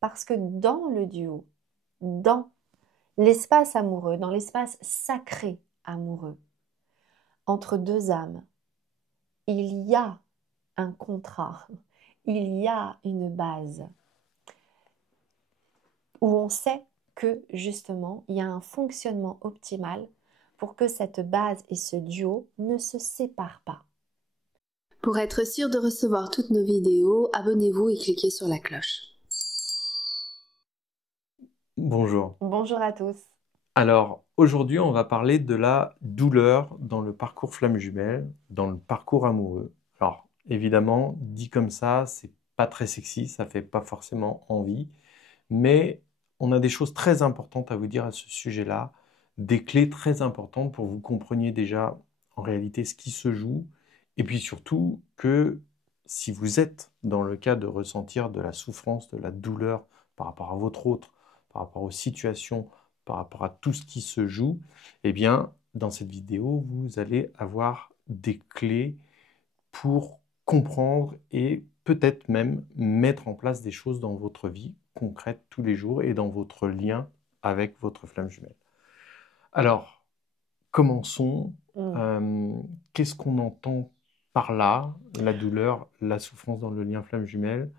Parce que dans le duo, dans l'espace amoureux, dans l'espace sacré amoureux, entre deux âmes, il y a un contrat, il y a une base où on sait que justement, il y a un fonctionnement optimal pour que cette base et ce duo ne se séparent pas. Pour être sûr de recevoir toutes nos vidéos, abonnez-vous et cliquez sur la cloche. Bonjour. Bonjour à tous. Alors, aujourd'hui, on va parler de la douleur dans le parcours flamme jumelle, dans le parcours amoureux. Alors, évidemment, dit comme ça, c'est pas très sexy, ça fait pas forcément envie, mais on a des choses très importantes à vous dire à ce sujet-là, des clés très importantes pour que vous compreniez déjà en réalité ce qui se joue, et puis surtout que si vous êtes dans le cas de ressentir de la souffrance, de la douleur par rapport à votre autre, par rapport aux situations, par rapport à tout ce qui se joue, eh bien, dans cette vidéo, vous allez avoir des clés pour comprendre et peut-être même mettre en place des choses dans votre vie concrète tous les jours et dans votre lien avec votre flamme jumelle. Alors, commençons. Qu'est-ce qu'on entend par là? La douleur, la souffrance dans le lien flamme jumelle.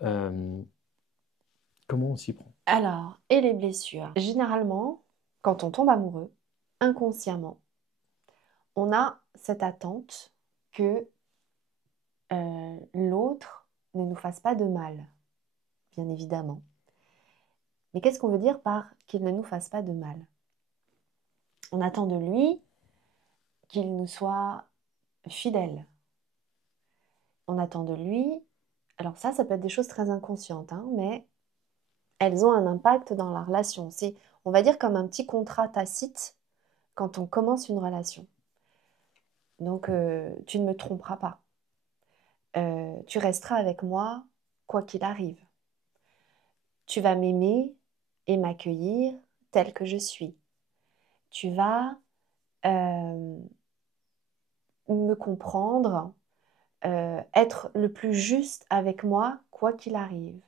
Comment on s'y prend? Alors, et les blessures? Généralement, quand on tombe amoureux, inconsciemment, on a cette attente que l'autre ne nous fasse pas de mal, bien évidemment. Mais qu'est-ce qu'on veut dire par qu'il ne nous fasse pas de mal? On attend de lui qu'il nous soit fidèle. On attend de lui, alors ça peut être des choses très inconscientes, hein, mais elles ont un impact dans la relation. C'est, on va dire, comme un petit contrat tacite quand on commence une relation. Donc, tu ne me tromperas pas. Tu resteras avec moi quoi qu'il arrive. Tu vas m'aimer et m'accueillir tel que je suis. Tu vas me comprendre, être le plus juste avec moi quoi qu'il arrive.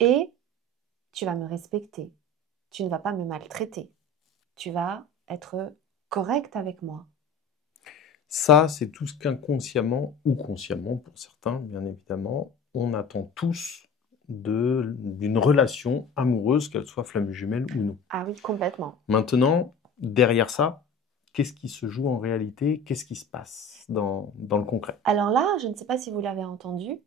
Et tu vas me respecter. Tu ne vas pas me maltraiter. Tu vas être correct avec moi. Ça, c'est tout ce qu'inconsciemment ou consciemment, pour certains, bien évidemment, on attend tous d'une relation amoureuse, qu'elle soit flamme jumelle ou non. Ah oui, complètement. Maintenant, derrière ça, qu'est-ce qui se joue en réalité? Qu'est-ce qui se passe dans le concret? Alors là, je ne sais pas si vous l'avez entendu,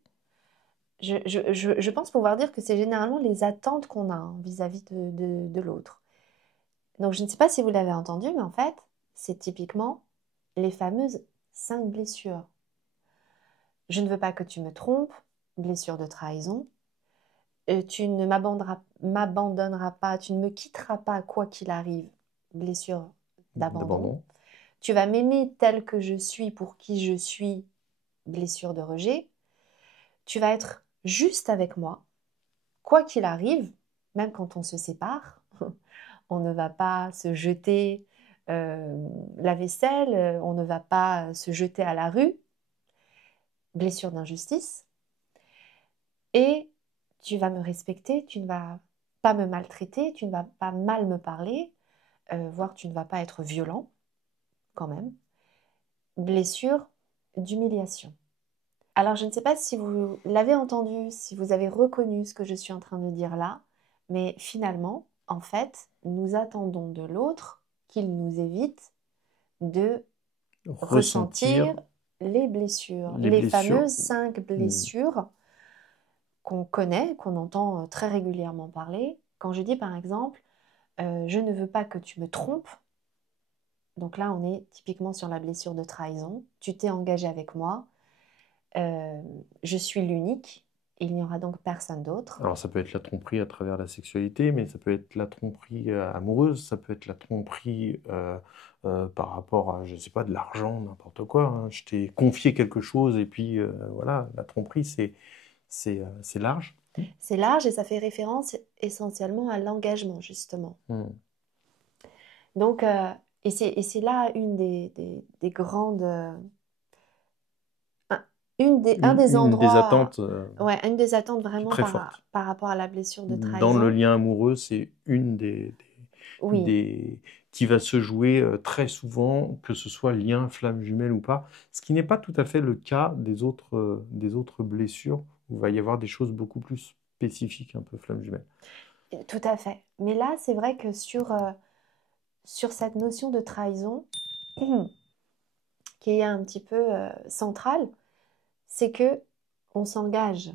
je pense pouvoir dire que c'est généralement les attentes qu'on a hein, vis-à-vis de l'autre. Donc je ne sais pas si vous l'avez entendu, mais en fait, c'est typiquement les fameuses 5 blessures. Je ne veux pas que tu me trompes, blessure de trahison. Tu ne m'abandonneras pas, tu ne me quitteras pas quoi qu'il arrive, blessure d'abandon. D'abandon. Tu vas m'aimer tel que je suis pour qui je suis, blessure de rejet. Tu vas être juste avec moi, quoi qu'il arrive, même quand on se sépare. On ne va pas se jeter la vaisselle, on ne va pas se jeter à la rue, blessure d'injustice. Et tu vas me respecter, tu ne vas pas me maltraiter, tu ne vas pas mal me parler, voire tu ne vas pas être violent quand même. Blessure d'humiliation. Alors je ne sais pas si vous l'avez entendu, si vous avez reconnu ce que je suis en train de dire là, mais finalement, en fait, nous attendons de l'autre qu'il nous évite de ressentir les blessures, les blessures. fameuses 5 blessures qu'on connaît, qu'on entend très régulièrement parler. Quand je dis par exemple, je ne veux pas que tu me trompes, donc là on est typiquement sur la blessure de trahison, tu t'es engagé avec moi, je suis l'unique, il n'y aura donc personne d'autre. Alors ça peut être la tromperie à travers la sexualité, mais ça peut être la tromperie amoureuse, ça peut être la tromperie par rapport à, je ne sais pas, de l'argent, n'importe quoi. Hein. Je t'ai confié quelque chose et puis voilà, la tromperie, c'est large. C'est large et ça fait référence essentiellement à l'engagement, justement. Donc, et c'est là une des grandes... un des une des endroits, attentes ouais, une des attentes vraiment très forte. par rapport à la blessure de Dans le trahison. lien amoureux, c'est une Oui, qui va se jouer très souvent, que ce soit lien, flamme jumelle ou pas, ce qui n'est pas tout à fait le cas des autres blessures, où il va y avoir des choses beaucoup plus spécifiques, un peu flamme jumelle. tout à fait. Mais là, c'est vrai que sur cette notion de trahison, qui est un petit peu centrale, c'est que on s'engage.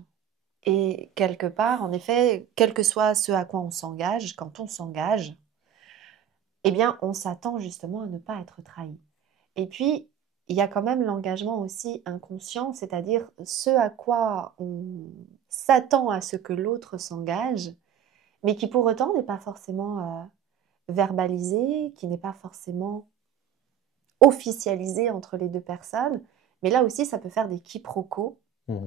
Et quelque part, en effet, quel que soit ce à quoi on s'engage, quand on s'engage, eh bien, on s'attend justement à ne pas être trahi. Et puis, il y a quand même l'engagement aussi inconscient, c'est-à-dire ce à quoi on s'attend à ce que l'autre s'engage, mais qui pour autant n'est pas forcément verbalisé, qui n'est pas forcément officialisé entre les deux personnes. Mais là aussi, ça peut faire des quiproquos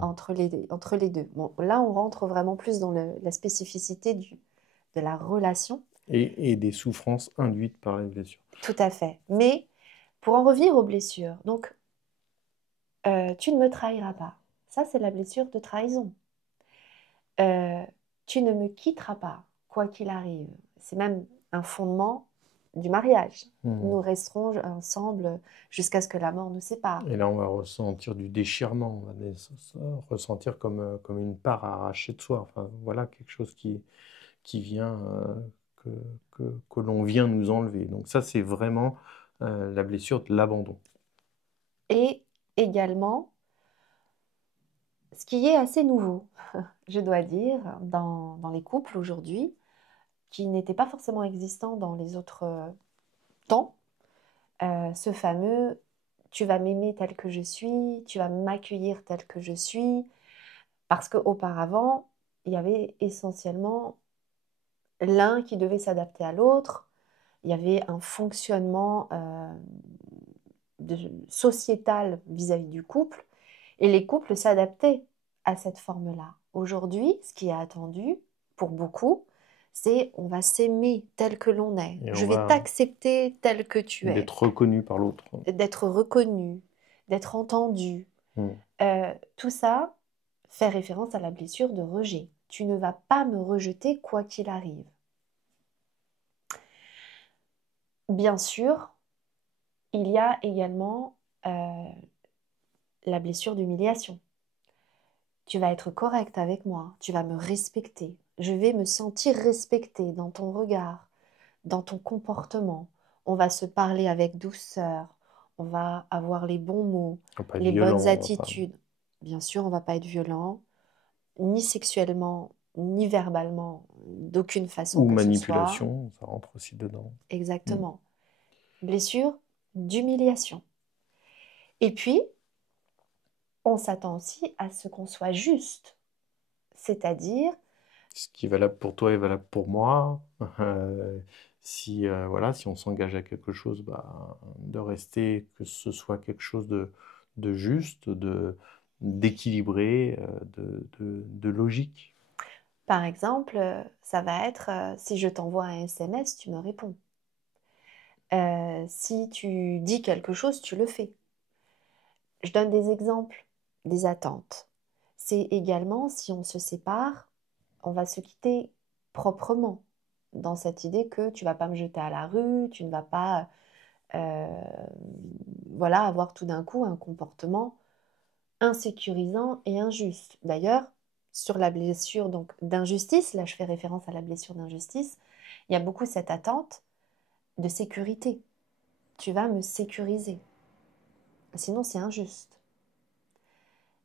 entre les deux. Bon, là, on rentre vraiment plus dans la spécificité de la relation. Et des souffrances induites par les blessures. Tout à fait. Mais pour en revenir aux blessures, donc, tu ne me trahiras pas. Ça, c'est la blessure de trahison. Tu ne me quitteras pas, quoi qu'il arrive. C'est même un fondement du mariage. Nous resterons ensemble jusqu'à ce que la mort nous sépare. Et là, on va ressentir du déchirement, on va ressentir comme une part arrachée de soi. Enfin, voilà quelque chose qui vient, que l'on vient nous enlever. Donc ça, c'est vraiment la blessure de l'abandon. Et également, ce qui est assez nouveau, je dois dire, dans les couples aujourd'hui, qui n'était pas forcément existant dans les autres temps, ce fameux tu vas m'aimer tel que je suis, tu vas m'accueillir tel que je suis, parce qu'auparavant, il y avait essentiellement l'un qui devait s'adapter à l'autre, il y avait un fonctionnement sociétal vis-à-vis du couple, et les couples s'adaptaient à cette forme-là. Aujourd'hui, ce qui est attendu pour beaucoup, c'est on va s'aimer tel que l'on est. Et Je on vais va t'accepter tel que tu es. d'être reconnu par l'autre. D'être reconnu, d'être entendu. Tout ça fait référence à la blessure de rejet. Tu ne vas pas me rejeter quoi qu'il arrive. Bien sûr, il y a également la blessure d'humiliation. Tu vas être correct avec moi, tu vas me respecter. Je vais me sentir respectée dans ton regard, dans ton comportement. On va se parler avec douceur, on va avoir les bons mots, les bonnes attitudes. Bien sûr, on ne va pas être violent, ni sexuellement, ni verbalement, d'aucune façon ou que ce soit. manipulation, ça rentre aussi dedans. Exactement. Blessure d'humiliation. Et puis, on s'attend aussi à ce qu'on soit juste. C'est-à-dire, Ce qui est valable pour toi est valable pour moi. Si on s'engage à quelque chose, de rester, que ce soit quelque chose de juste, d'équilibré, de logique. par exemple, ça va être si je t'envoie un SMS, tu me réponds. Si tu dis quelque chose, tu le fais. Je donne des exemples, des attentes. C'est également, si on se sépare, on va se quitter proprement, dans cette idée que tu ne vas pas me jeter à la rue, tu ne vas pas avoir tout d'un coup un comportement insécurisant et injuste. D'ailleurs, sur la blessure donc d'injustice, là je fais référence à la blessure d'injustice, il y a beaucoup cette attente de sécurité. Tu vas me sécuriser. Sinon, c'est injuste.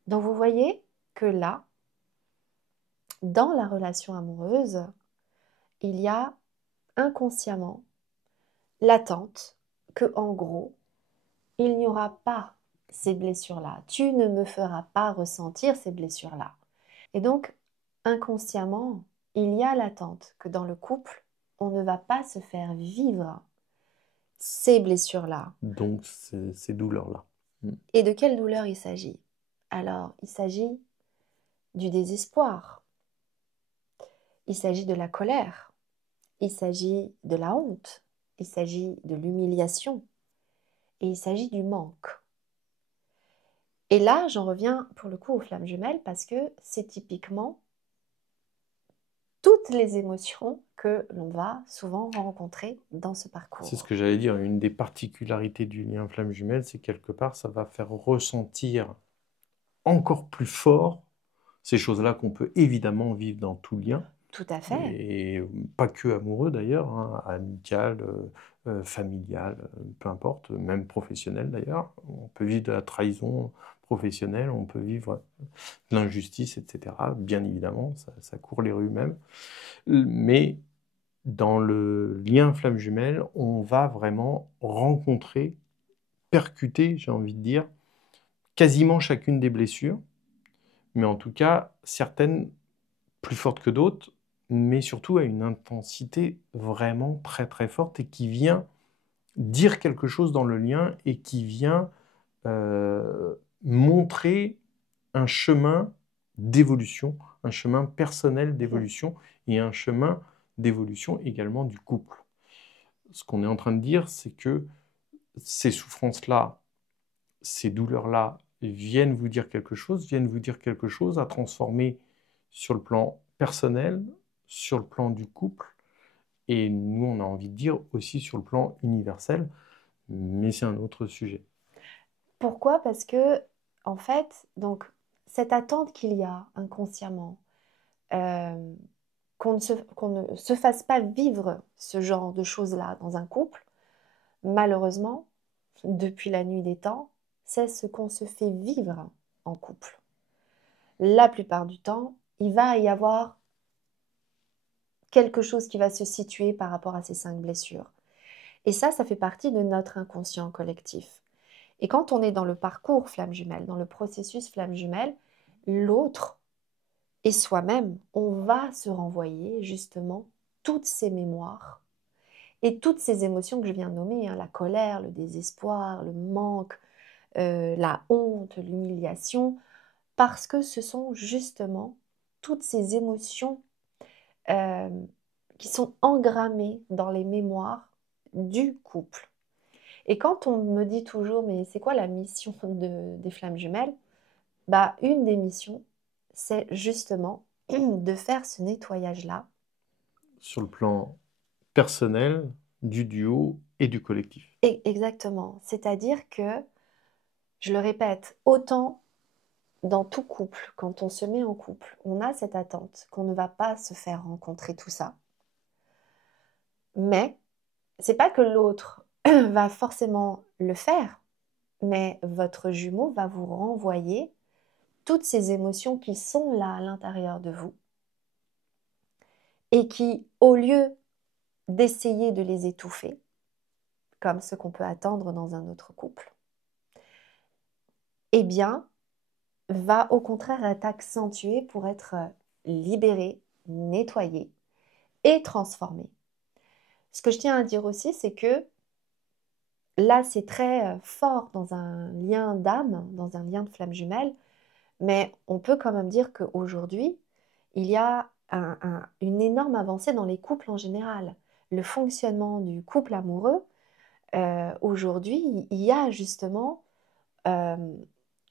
Donc, vous voyez que là, dans la relation amoureuse, il y a inconsciemment l'attente que, en gros, il n'y aura pas ces blessures-là. Tu ne me feras pas ressentir ces blessures-là. Et donc, inconsciemment, il y a l'attente que dans le couple, on ne va pas se faire vivre ces blessures-là. Donc, ces douleurs-là. Et de quelle douleur il s'agit? Alors, il s'agit du désespoir, il s'agit de la colère, il s'agit de la honte, il s'agit de l'humiliation et il s'agit du manque. Et là, j'en reviens pour le coup aux flammes jumelles parce que c'est typiquement toutes les émotions que l'on va souvent rencontrer dans ce C'est ce parcours. que j'allais dire. Une des particularités du lien flamme jumelle, c'est quelque part, ça va faire ressentir encore plus fort ces choses-là qu'on peut évidemment vivre dans tout lien, Tout à fait. et pas que amoureux d'ailleurs, hein, amical, familial, peu importe, même professionnel d'ailleurs. On peut vivre de la trahison professionnelle, on peut vivre de l'injustice, etc. Bien évidemment, ça court les rues même. Mais dans le lien flamme jumelle, on va vraiment rencontrer, percuter, j'ai envie de dire, quasiment chacune des blessures, mais en tout cas, certaines plus fortes que d'autres, mais surtout à une intensité vraiment très très forte et qui vient dire quelque chose dans le lien et qui vient montrer un chemin d'évolution, un chemin personnel d'évolution et un chemin d'évolution également du couple. Ce qu'on est en train de dire, c'est que ces souffrances-là, ces douleurs-là viennent vous dire quelque chose à transformer sur le plan personnel, sur le plan du couple, et nous, on a envie de dire aussi sur le plan universel, mais c'est un autre sujet. Pourquoi? Parce que, en fait, donc, cette attente qu'il y a inconsciemment, euh, qu'on ne se fasse pas vivre ce genre de choses-là dans un couple, malheureusement, depuis la nuit des temps, c'est ce qu'on se fait vivre en couple. La plupart du temps, il va y avoir quelque chose qui va se situer par rapport à ces 5 blessures. Et ça fait partie de notre inconscient collectif. Et quand on est dans le parcours flamme jumelle, dans le processus flamme jumelle, l'autre et soi-même, on va se renvoyer justement toutes ces mémoires et toutes ces émotions que je viens de nommer, hein, la colère, le désespoir, le manque, la honte, l'humiliation, parce que ce sont justement toutes ces émotions euh, qui sont engrammées dans les mémoires du couple. Et quand on me dit toujours, mais c'est quoi la mission des flammes jumelles? Bah, une des missions, c'est justement de faire ce nettoyage-là. Sur le plan personnel, du duo et du collectif. Et exactement. C'est-à-dire que, je le répète, autant dans tout couple, quand on se met en couple, on a cette attente qu'on ne va pas se faire rencontrer tout ça. Mais c'est pas que l'autre va forcément le faire, mais votre jumeau va vous renvoyer toutes ces émotions qui sont là à l'intérieur de vous et qui, au lieu d'essayer de les étouffer, comme ce qu'on peut attendre dans un autre couple, eh bien, va au contraire être accentué pour être libéré, nettoyé et transformé. Ce que je tiens à dire aussi, c'est que là, c'est très fort dans un lien d'âme, dans un lien de flamme jumelle, mais on peut quand même dire qu'aujourd'hui, il y a une énorme avancée dans les couples en général. Le fonctionnement du couple amoureux, aujourd'hui, il y a justement euh,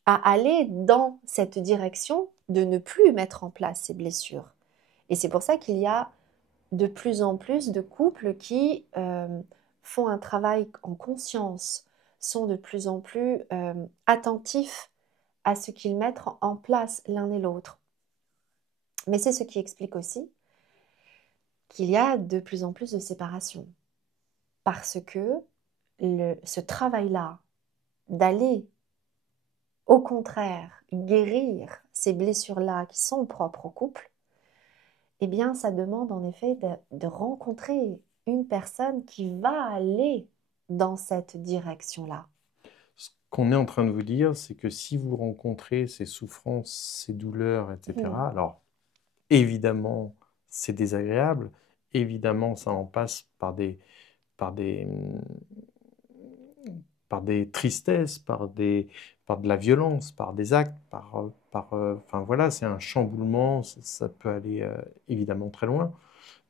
à aller dans cette direction de ne plus mettre en place ces blessures. Et c'est pour ça qu'il y a de plus en plus de couples qui font un travail en conscience, sont de plus en plus attentifs à ce qu'ils mettent en place l'un et l'autre. Mais c'est ce qui explique aussi qu'il y a de plus en plus de séparations. Parce que ce travail-là, d'aller au contraire guérir ces blessures-là qui sont propres au couple, eh bien ça demande en effet de rencontrer une personne qui va aller dans cette direction-là. Ce qu'on est en train de vous dire, c'est que si vous rencontrez ces souffrances, ces douleurs, etc., alors évidemment, c'est désagréable, évidemment, ça en passe par des tristesses, par de la violence, par des actes, enfin voilà, c'est un chamboulement, ça peut aller évidemment très loin.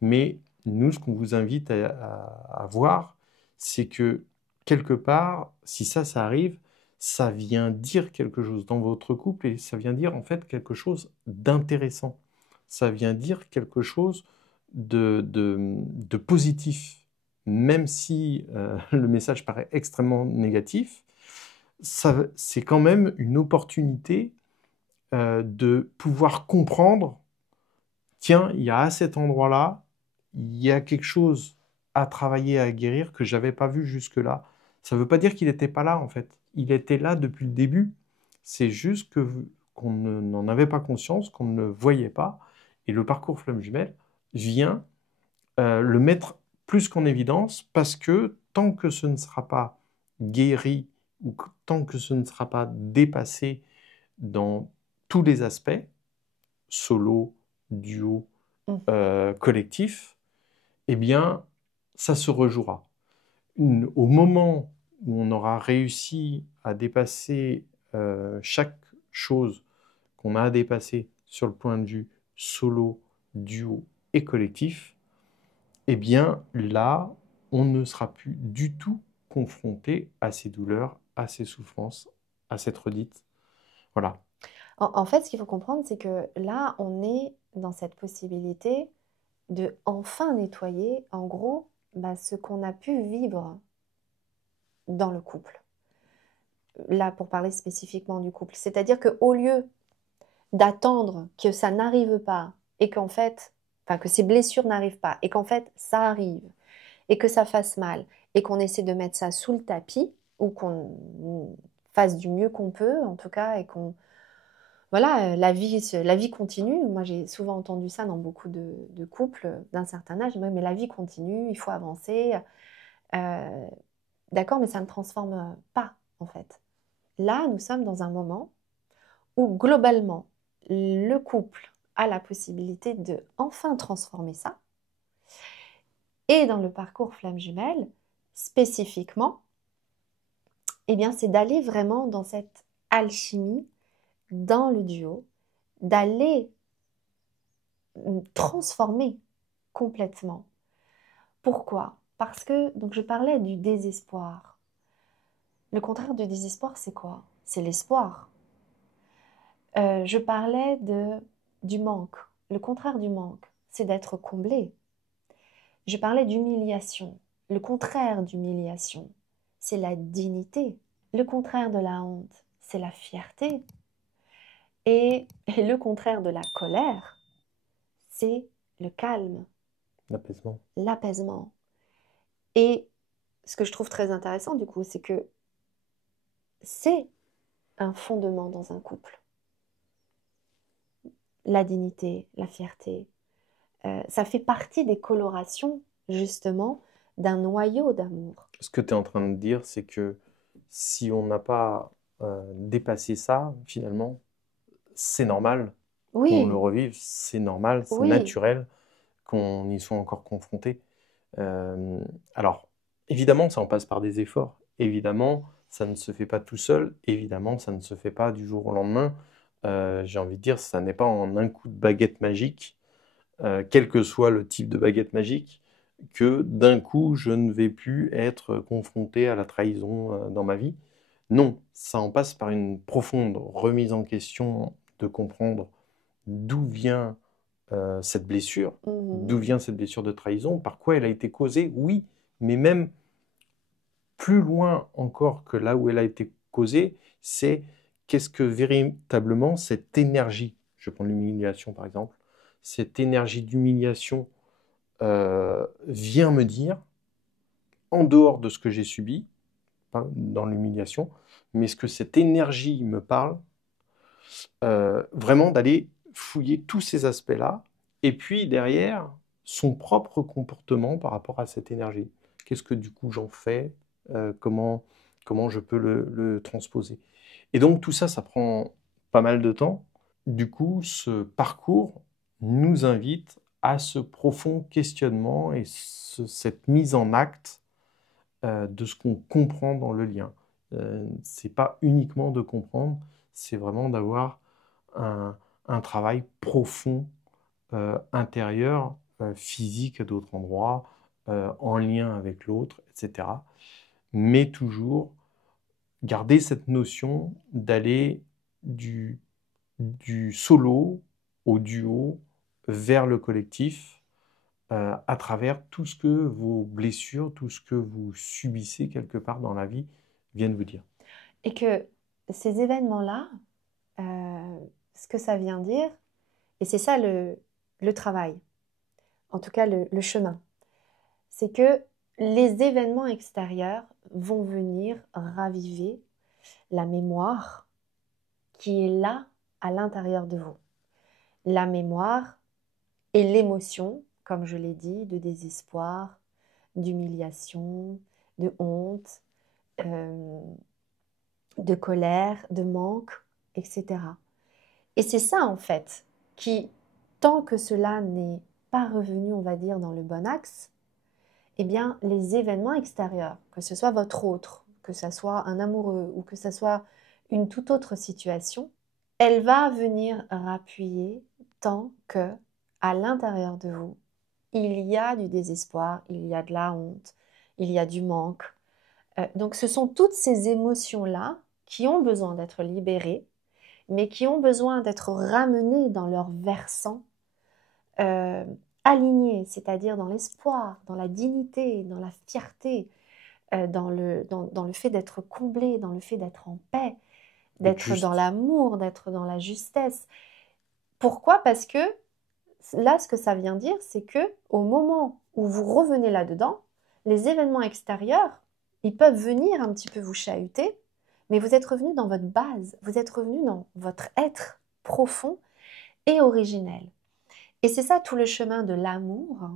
Mais nous, ce qu'on vous invite à voir, c'est que quelque part, si ça arrive, ça vient dire quelque chose dans votre couple et ça vient dire en fait quelque chose d'intéressant. Ça vient dire quelque chose de positif. Même si le message paraît extrêmement négatif, c'est quand même une opportunité de pouvoir comprendre, tiens, il y a à cet endroit-là, il y a quelque chose à travailler, à guérir que j'avais pas vu jusque-là. Ça ne veut pas dire qu'il n'était pas là, en fait. Il était là depuis le début. C'est juste qu'on n'en avait pas conscience, qu'on ne le voyait pas. Et le parcours flamme jumelle vient le mettre plus qu'en évidence parce que tant que ce ne sera pas guéri ou tant que ce ne sera pas dépassé dans tous les aspects, solo, duo, collectif, eh bien, ça se rejouera. Au moment où on aura réussi à dépasser chaque chose qu'on a à dépasser sur le point de vue solo, duo et collectif, eh bien là, on ne sera plus du tout confronté à ces douleurs, à ces souffrances, à cette redite. Voilà. En fait, ce qu'il faut comprendre, c'est que là, on est dans cette possibilité de enfin nettoyer, en gros, ce qu'on a pu vivre dans le couple. Là, pour parler spécifiquement du couple. C'est-à-dire qu'au lieu d'attendre que ça n'arrive pas et qu'en fait, enfin que ces blessures n'arrivent pas et qu'en fait ça arrive et que ça fasse mal et qu'on essaie de mettre ça sous le tapis ou qu'on fasse du mieux qu'on peut en tout cas et qu'on voilà, la vie continue. Moi, j'ai souvent entendu ça dans beaucoup de couples d'un certain âge. Mais la vie continue, il faut avancer. D'accord, mais ça ne transforme pas, en fait. Là, nous sommes dans un moment où, globalement, le couple a la possibilité de enfin transformer ça. Et dans le parcours flamme jumelle, spécifiquement, eh bien, c'est d'aller vraiment dans cette alchimie, dans le duo, d'aller transformer complètement. Pourquoi? Parce que, donc je parlais du désespoir. Le contraire du désespoir, c'est quoi? C'est l'espoir. Je parlais du manque. Le contraire du manque, c'est d'être comblé. Je parlais d'humiliation. Le contraire d'humiliation, c'est la dignité. Le contraire de la honte, c'est la fierté. Et le contraire de la colère, c'est le calme, L'apaisement. l'apaisement. Et ce que je trouve très intéressant, du coup, c'est que c'est un fondement dans un couple. La dignité, la fierté, ça fait partie des colorations, justement, d'un noyau d'amour. Ce que tu es en train de dire, c'est que si on n'a pas dépassé ça, finalement, c'est normal qu'on le Oui, revive, c'est normal, c'est oui, naturel qu'on y soit encore confronté. Euh, alors, évidemment, ça en passe par des efforts. Évidemment, ça ne se fait pas tout seul. Évidemment, ça ne se fait pas du jour au lendemain. J'ai envie de dire, ça n'est pas en un coup de baguette magique, quel que soit le type de baguette magique, que d'un coup, je ne vais plus être confronté à la trahison dans ma vie. Non, ça en passe par une profonde remise en question de comprendre d'où vient cette blessure, d'où vient cette blessure de trahison, par quoi elle a été causée, oui, mais même plus loin encore que là où elle a été causée, c'est qu'est-ce que véritablement cette énergie, je prends l'humiliation par exemple, cette énergie d'humiliation vient me dire, en dehors de ce que j'ai subi, pas dans l'humiliation, mais ce que cette énergie me parle, vraiment d'aller fouiller tous ces aspects-là, et puis derrière, son propre comportement par rapport à cette énergie. Qu'est-ce que du coup j'en fais? Comment je peux le transposer? Et donc tout ça, ça prend pas mal de temps. Du coup, ce parcours nous invite à ce profond questionnement et cette mise en acte de ce qu'on comprend dans le lien. C'est pas uniquement de comprendre, c'est vraiment d'avoir un travail profond, intérieur, physique à d'autres endroits, en lien avec l'autre, etc. Mais toujours garder cette notion d'aller du solo au duo vers le collectif à travers tout ce que vos blessures, tout ce que vous subissez quelque part dans la vie viennent vous dire. Et que ces événements-là, ce que ça vient dire, et c'est ça le travail, en tout cas le chemin, c'est que les événements extérieurs vont venir raviver la mémoire qui est là à l'intérieur de vous. La mémoire et l'émotion, comme je l'ai dit, de désespoir, d'humiliation, de honte, de colère, de manque, etc. Et c'est ça en fait qui, tant que cela n'est pas revenu, on va dire, dans le bon axe, eh bien les événements extérieurs, que ce soit votre autre, que ce soit un amoureux ou que ce soit une toute autre situation, elle va venir rappuyer tant que à l'intérieur de vous, il y a du désespoir, il y a de la honte, il y a du manque. Donc ce sont toutes ces émotions-là qui ont besoin d'être libérées, mais qui ont besoin d'être ramenées dans leur versant aligné, c'est-à-dire dans l'espoir, dans la dignité, dans la fierté, dans le fait d'être comblé, dans le fait d'être en paix, d'être dans l'amour, d'être dans la justesse. Pourquoi? Parce que là, ce que ça vient dire, c'est que au moment où vous revenez là-dedans, les événements extérieurs, ils peuvent venir un petit peu vous chahuter, mais vous êtes revenu dans votre base, vous êtes revenu dans votre être profond et originel. Et c'est ça tout le chemin de l'amour,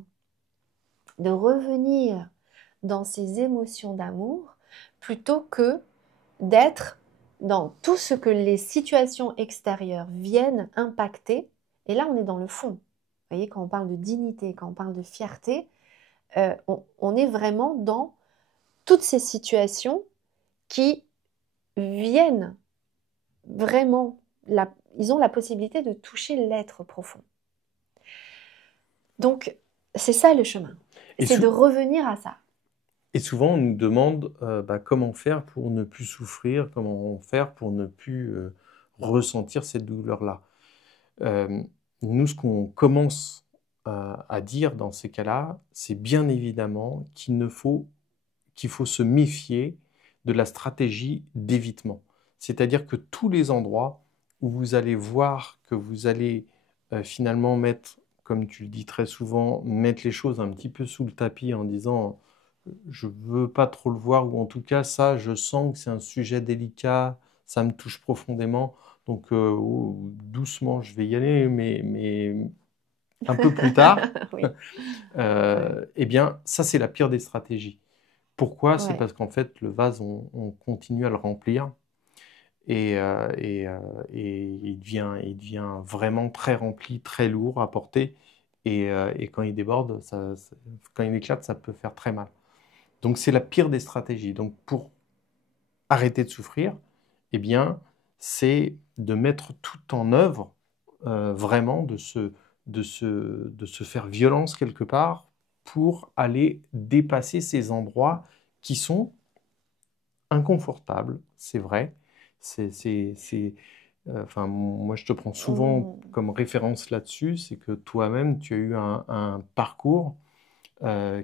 de revenir dans ces émotions d'amour, plutôt que d'être dans tout ce que les situations extérieures viennent impacter. Et là, on est dans le fond. Vous voyez, quand on parle de dignité, quand on parle de fierté, on est vraiment dans toutes ces situations qui viennent vraiment, ils ont la possibilité de toucher l'être profond. Donc, c'est ça le chemin. C'est de revenir à ça. Et souvent, on nous demande comment faire pour ne plus souffrir, comment faire pour ne plus ressentir cette douleur-là. Nous, ce qu'on commence à dire dans ces cas-là, c'est bien évidemment qu'il faut se méfier de la stratégie d'évitement. C'est-à-dire que tous les endroits où vous allez voir que vous allez finalement mettre, comme tu le dis très souvent, mettre les choses un petit peu sous le tapis en disant je veux pas trop le voir, ou en tout cas ça, je sens que c'est un sujet délicat, ça me touche profondément, donc doucement je vais y aller, mais un peu plus tard. Oui. Eh bien ça c'est la pire des stratégies. Pourquoi? C'est Ouais. parce qu'en fait le vase on continue à le remplir et il devient vraiment très rempli, très lourd à porter, et quand il déborde, quand il éclate, ça peut faire très mal. Donc c'est la pire des stratégies. Donc pour arrêter de souffrir, eh bien, c'est de mettre tout en œuvre, vraiment de se faire violence quelque part pour aller dépasser ces endroits qui sont inconfortables, c'est vrai. Enfin, moi, je te prends souvent comme référence là-dessus, c'est que toi-même, tu as eu un parcours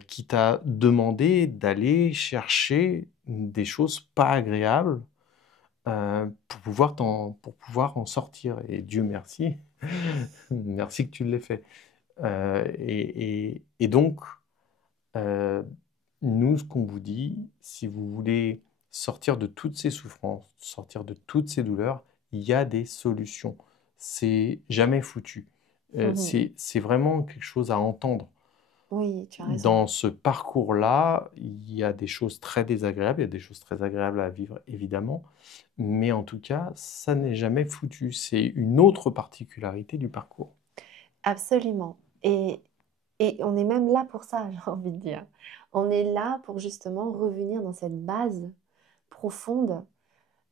qui t'a demandé d'aller chercher des choses pas agréables pour pouvoir en sortir. Et Dieu merci, merci que tu l'aies fait. Et donc, nous, ce qu'on vous dit, si vous voulez sortir de toutes ces souffrances, sortir de toutes ces douleurs, il y a des solutions. C'est jamais foutu. C'est vraiment quelque chose à entendre. Oui, tu as raison. Dans ce parcours-là, il y a des choses très désagréables, il y a des choses très agréables à vivre, évidemment, mais en tout cas, ça n'est jamais foutu. C'est une autre particularité du parcours. Absolument. Et on est même là pour ça, j'ai envie de dire. On est là pour justement revenir dans cette base profonde,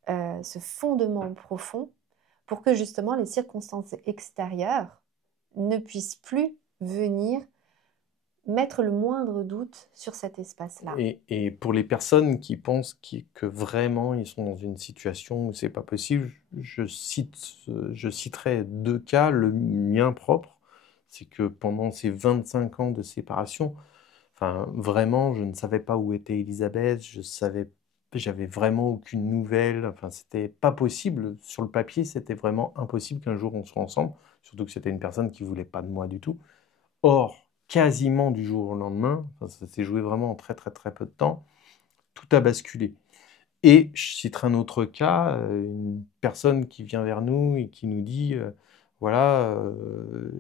ce fondement profond, pour que justement les circonstances extérieures ne puissent plus venir mettre le moindre doute sur cet espace-là. Et pour les personnes qui pensent que vraiment ils sont dans une situation où c'est pas possible, je citerai 2 cas. Le mien propre, c'est que pendant ces 25 ans de séparation, enfin vraiment, je ne savais pas où était Elisabeth, j'avais vraiment aucune nouvelle. Enfin, c'était pas possible. Sur le papier, c'était vraiment impossible qu'un jour on soit ensemble, surtout que c'était une personne qui voulait pas de moi du tout. Or, quasiment du jour au lendemain, enfin, ça s'est joué vraiment en très très très peu de temps, tout a basculé. Et je citerai un autre cas, une personne qui vient vers nous et qui nous dit, voilà,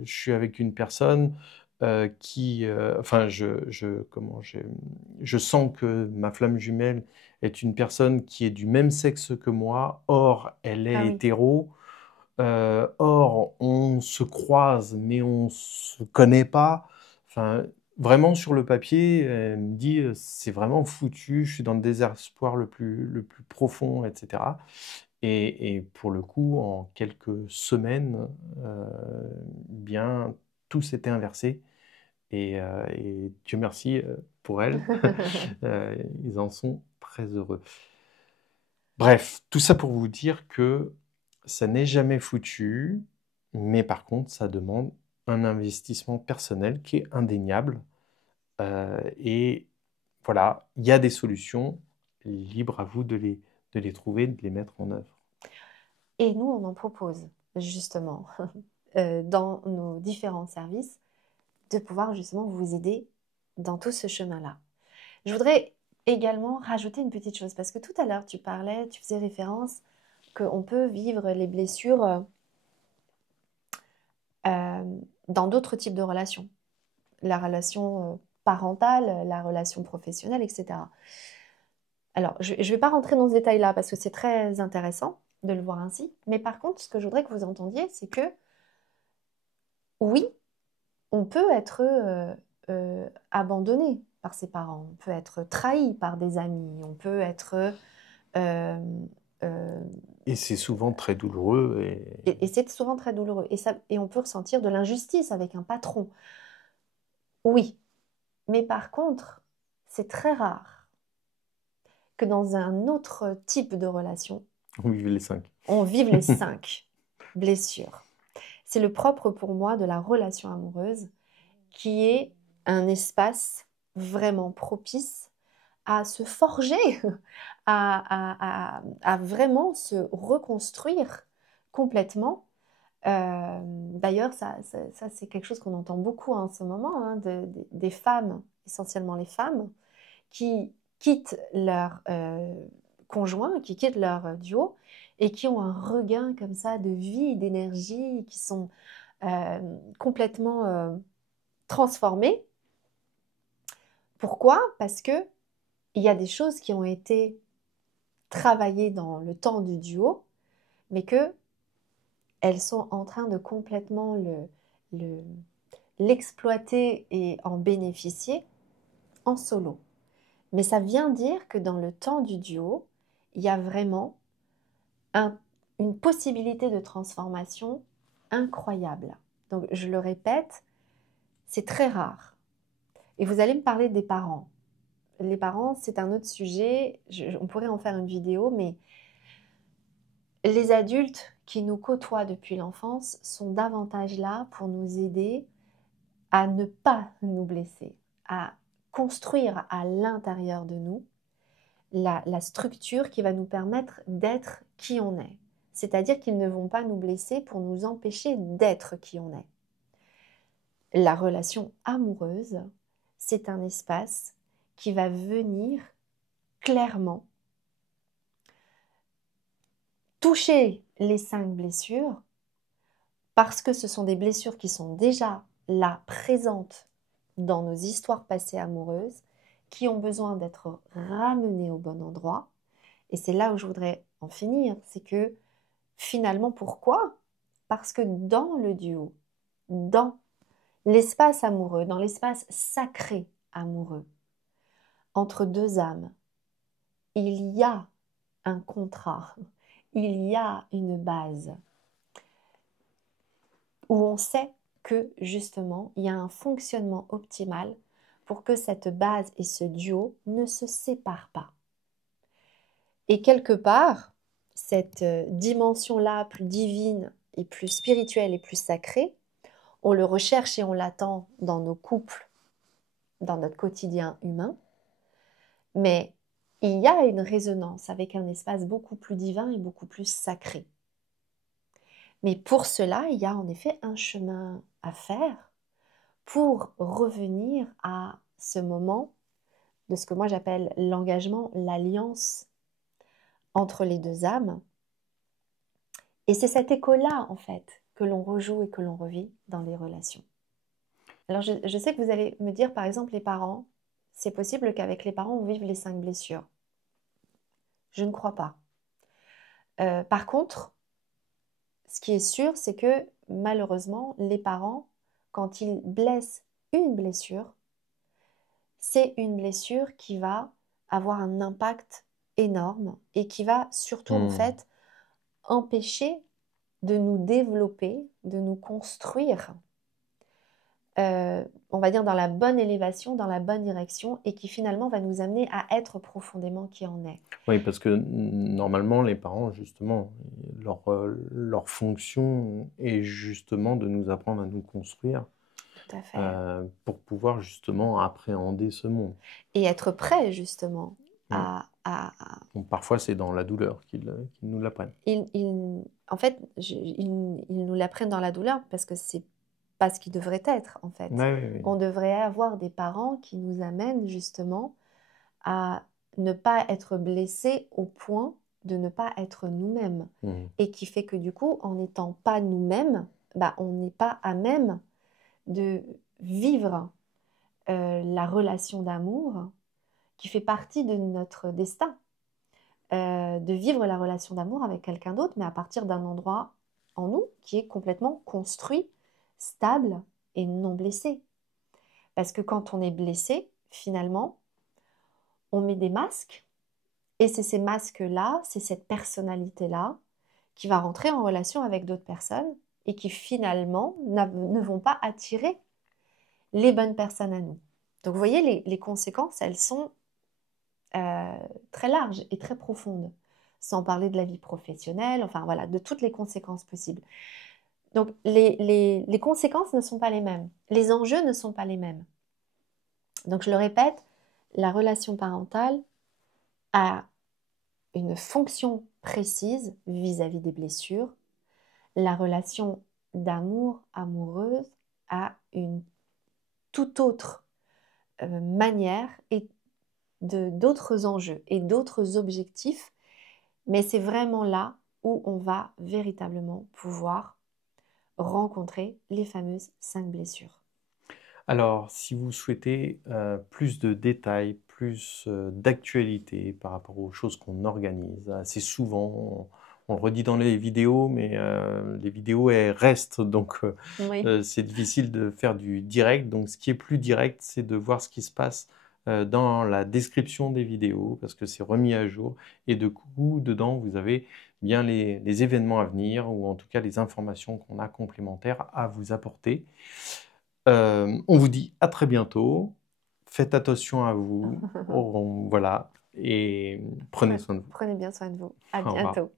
je suis avec une personne enfin, je sens que ma flamme jumelle est une personne qui est du même sexe que moi, or elle Ah est oui. hétéro. Or, on se croise, mais on se connaît pas. Enfin, vraiment sur le papier, elle me dit, c'est vraiment foutu, je suis dans le désespoir le plus profond, etc. Et pour le coup, en quelques semaines, bien, tout s'était inversé. Et Dieu merci pour elle. Ils en sont très heureux. Bref, tout ça pour vous dire que ça n'est jamais foutu, mais par contre, ça demande un investissement personnel qui est indéniable. Et voilà, il y a des solutions, libre à vous de les trouver, de les mettre en œuvre. Et nous, on en propose justement dans nos différents services de pouvoir justement vous aider dans tout ce chemin-là. Je voudrais également rajouter une petite chose parce que tout à l'heure, tu faisais référence qu'on peut vivre les blessures dans d'autres types de relations. La relation parentale, la relation professionnelle, etc. Alors, je ne vais pas rentrer dans ce détail-là parce que c'est très intéressant de le voir ainsi. Mais par contre, ce que je voudrais que vous entendiez, c'est que oui, on peut être abandonné par ses parents, on peut être trahi par des amis, on peut être... euh, euh, Et c'est souvent très douloureux. et c'est souvent très douloureux. Et on peut ressentir de l'injustice avec un patron. Oui, mais par contre, c'est très rare que dans un autre type de relation, On vive les 5. on vive les 5 blessures. C'est le propre pour moi de la relation amoureuse qui est un espace vraiment propice à se forger, à vraiment se reconstruire complètement. D'ailleurs, ça c'est quelque chose qu'on entend beaucoup en ce moment, hein, des femmes, essentiellement les femmes, qui quittent leur conjoint, qui quittent leur duo et qui ont un regain comme ça de vie, d'énergie, qui sont complètement transformées. Pourquoi? Parce que il y a des choses qui ont été travaillées dans le temps du duo, mais que elles sont en train de complètement l'exploiter et en bénéficier en solo. Mais ça vient dire que dans le temps du duo, il y a vraiment une possibilité de transformation incroyable. Donc je le répète, c'est très rare. Et vous allez me parler des parents. Les parents, c'est un autre sujet. On pourrait en faire une vidéo, mais les adultes qui nous côtoient depuis l'enfance sont davantage là pour nous aider à ne pas nous blesser, à construire à l'intérieur de nous la structure qui va nous permettre d'être qui on est. C'est-à-dire qu'ils ne vont pas nous blesser pour nous empêcher d'être qui on est. La relation amoureuse, c'est un espace qui va venir clairement toucher les 5 blessures parce que ce sont des blessures qui sont déjà là, présentes dans nos histoires passées amoureuses, qui ont besoin d'être ramenées au bon endroit. Et c'est là où je voudrais en finir, c'est que finalement, pourquoi? Parce que dans le duo, dans l'espace amoureux, dans l'espace sacré amoureux, entre deux âmes, il y a un contrat, il y a une base où on sait que justement, il y a un fonctionnement optimal pour que cette base et ce duo ne se séparent pas. Et quelque part, cette dimension-là, plus divine et plus spirituelle et plus sacrée, on le recherche et on l'attend dans nos couples, dans notre quotidien humain, mais il y a une résonance avec un espace beaucoup plus divin et beaucoup plus sacré. Mais pour cela, il y a en effet un chemin à faire pour revenir à ce moment de ce que moi j'appelle l'engagement, l'alliance entre les deux âmes. Et c'est cet écho-là, en fait, que l'on rejoue et que l'on revit dans les relations. Alors, je sais que vous allez me dire, par exemple, les parents, c'est possible qu'avec les parents, on vive les 5 blessures. Je ne crois pas. Par contre, ce qui est sûr, c'est que malheureusement, les parents, quand ils blessent une blessure, c'est une blessure qui va avoir un impact énorme et qui va surtout, en fait, empêcher de nous développer, de nous construire, on va dire dans la bonne élévation, dans la bonne direction, et qui finalement va nous amener à être profondément qui on est. Oui, parce que normalement, les parents, justement, leur fonction est justement de nous apprendre à nous construire. Tout à fait. Pour pouvoir justement appréhender ce monde. Et être prêt justement à... Donc, parfois c'est dans la douleur qu'ils nous l'apprennent. En fait, ils nous l'apprennent dans la douleur parce que c'est pas ce qui devrait être en fait. Oui. On devrait avoir des parents qui nous amènent justement à ne pas être blessés au point de ne pas être nous-mêmes. Et qui fait que du coup, en n'étant pas nous-mêmes, on n'est pas à même de vivre la relation d'amour qui fait partie de notre destin. De vivre la relation d'amour avec quelqu'un d'autre, mais à partir d'un endroit en nous qui est complètement construit, stable et non blessé. Parce que quand on est blessé, finalement, on met des masques, et c'est ces masques-là, c'est cette personnalité-là qui va rentrer en relation avec d'autres personnes et qui finalement ne vont pas attirer les bonnes personnes à nous. Donc vous voyez, les conséquences, elles sont très larges et très profondes, sans parler de la vie professionnelle, enfin voilà, de toutes les conséquences possibles. Donc les conséquences ne sont pas les mêmes, les enjeux ne sont pas les mêmes. Donc je le répète, la relation parentale a une fonction précise vis-à-vis des blessures. La relation d'amour, amoureuse, a une toute autre manière et d'autres enjeux et d'autres objectifs, mais c'est vraiment là où on va véritablement pouvoir rencontrer les fameuses 5 blessures. Alors, si vous souhaitez plus de détails, plus d'actualité par rapport aux choses qu'on organise, assez souvent, on le redit dans les vidéos, mais les vidéos, elles restent, donc c'est difficile de faire du direct. Donc, ce qui est plus direct, c'est de voir ce qui se passe dans la description des vidéos, parce que c'est remis à jour. Et de coup, dedans, vous avez bien les événements à venir, ou en tout cas les informations qu'on a complémentaires à vous apporter. On vous dit à très bientôt. Faites attention à vous. Voilà. Et prenez soin de vous. Prenez bien soin de vous. À Au revoir. bientôt.